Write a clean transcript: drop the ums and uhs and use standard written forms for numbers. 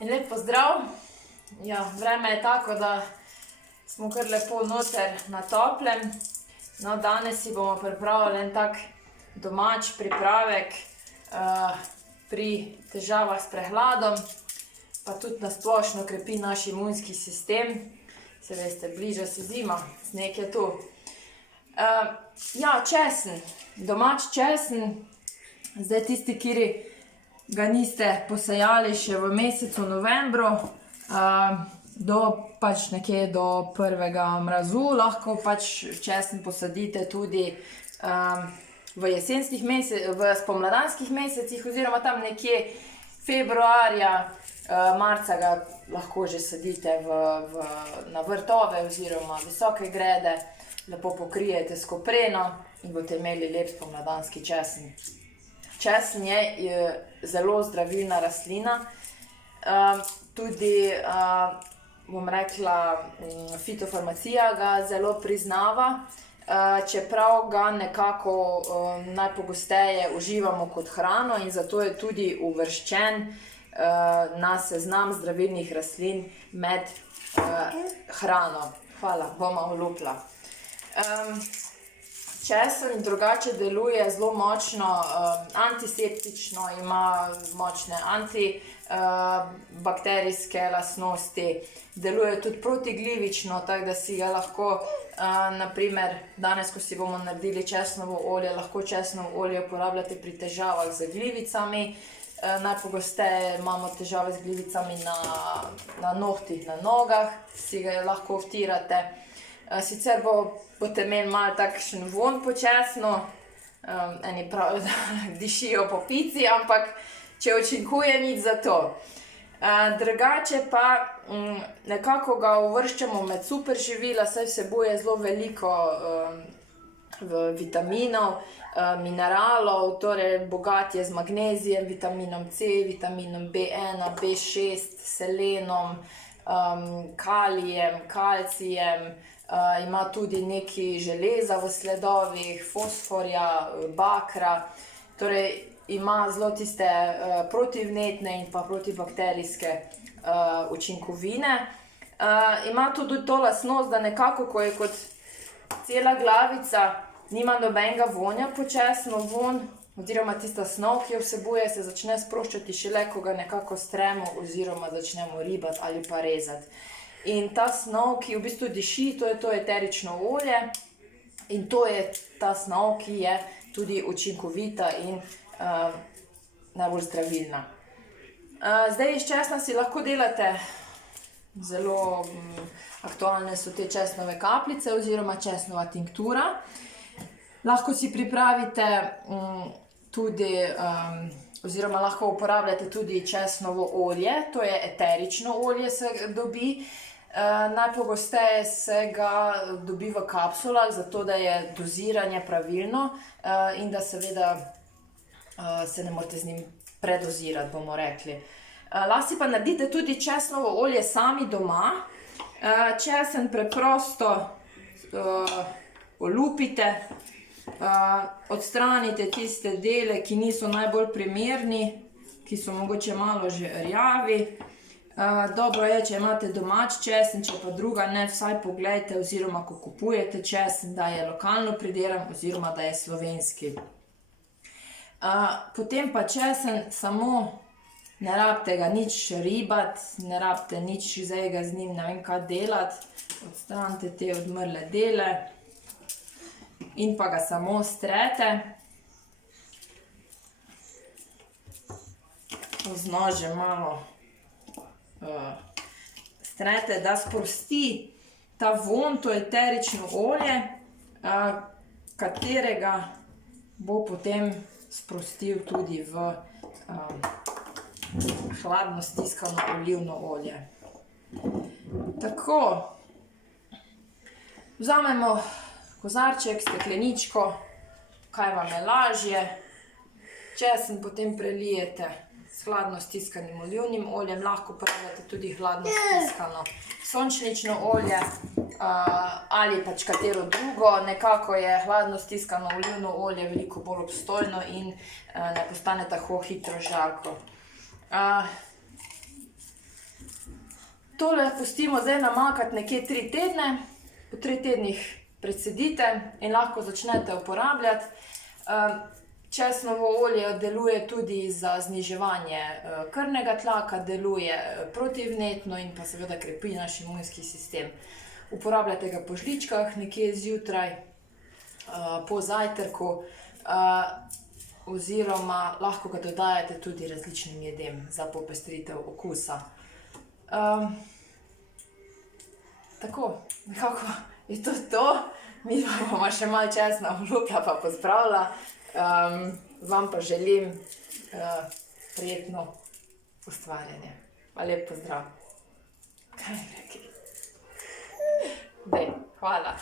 In lep pozdrav. Ja, vreme je tako, da smo kar lepo noter na toplem. No, danes si bomo pripravili en tak domač pripravek pri težavah s prehladom, pa tudi na splošno krepi naš imunski sistem. Se veste, bliža se zima, sneg je tu. Ja, česen, domač česen. Zdaj tisti, kiri ga niste posejali še v mesecu novembru, pač nekje do prvega mrazu, lahko pač česen posadite tudi v spomladanskih mesecih, oziroma tam nekje februarja, marca ga lahko že sadite na vrtove oziroma visoke grede, lepo pokrijete s kopreno in boste imeli lep spomladanski česen. Česen je zelo zdravilna rastlina, tudi, bom rekla, fitofarmacija ga zelo priznava, čeprav ga nekako najpogosteje uživamo kot hrano in zato je tudi uvrščen na seznam zdravilnih rastlin med hrano. Hvala, boma olupila. Česen drugače deluje zelo močno antiseptično, ima močne antibakterijske lastnosti, deluje tudi protiglivično, tako da si ga lahko, naprimer, danes, ko si bomo naredili česnovo olje, lahko česnovo olje uporabljate pri težavah z gливicami. Najpogosteje imamo težave z gливicami na nohtih, na nogah, si ga lahko vtirate. Sicer boste imeli malo takšen vonj po česnu, eni pravijo, da dišijo po pici, ampak če učinkuje, nič za to. Drugače pa nekako ga uvrščamo med super živila, saj vsebuje zelo veliko vitaminov, mineralov, torej bogat je z magnezijem, vitaminom C, vitaminom B1, B6, selenom, kalijem, kalcijem, ima tudi nekaj železa v sledovih, fosforja, bakra, torej ima zelo tiste protivnetne in pa protibakterijske učinkovine. Ima tudi to lastnost, da nekako, ko je kot cela glavica, nima nobenega vonja po česnu, vonj oziroma tista snov, ki jo vsebuje, se začne sproščati šele, ko ga nekako stremo oziroma začnemo ribati ali pa rezati. In ta snov, ki v bistvu diši, to je to eterično olje in to je ta snov, ki je tudi učinkovita in najbolj zdravilna. Zdaj iz česna si lahko delate, zelo aktualne so te česnove kapljice oziroma česnova tinktura. Lahko si pripravite tudi, oziroma lahko uporabljate tudi česnovo olje, to je eterično olje, se dobi. Najpogosteje se ga dobi v kapsulah, zato da je doziranje pravilno in da seveda se ne morate z njim predozirati, bomo rekli. Lahko si pa naredite tudi česnovo olje sami doma. Česen preprosto olupite, odstranite tiste dele, ki niso najbolj primerni, ki so mogoče malo že rjavi. Dobro je, če imate domač česen, če pa druga ne, vsaj poglejte oziroma ko kupujete česen, da je lokalno pridelan oziroma da je slovenski. Potem pa česen samo ne rabite ga nič ribati, ne rabite nič zdaj ga z njim ne vem kaj delati. Odstranite te odmrle dele in pa ga samo strete. Z nožem malo strete, da sprosti ta vonj, to eterično olje, katerega bo potem sprostil tudi v hladno stiskano olivno olje. Tako, vzamemo kozarček, stekleničko, kaj vam je lažje, česen potem prelijete s hladno stiskanim olivnim oljem, lahko uporabljate tudi hladno stiskano sončnično olje ali pač katero drugo, nekako je hladno stiskano olivno olje veliko bolj obstojno in ne postane tako hitro žarko. Tole pustimo zdaj namakati nekje 3 tedne, po 3 tednih precedite in lahko začnete uporabljati. Česnovo olje deluje tudi za zniževanje krvnega tlaka, deluje protivnetno in pa seveda krepi naš imunski sistem. Uporabljate ga po žličkah, nekje zjutraj, po zajtrku, oziroma lahko ga dodajate tudi različnim jedem za popestritev okusa. Tako, nekako je to to. Mi bomo še malo česna olupila pa pospravila. Vam pa želim prijetno ustvarjanje. Pa lep pozdrav. Kaj bi rekli? Dej, hvala.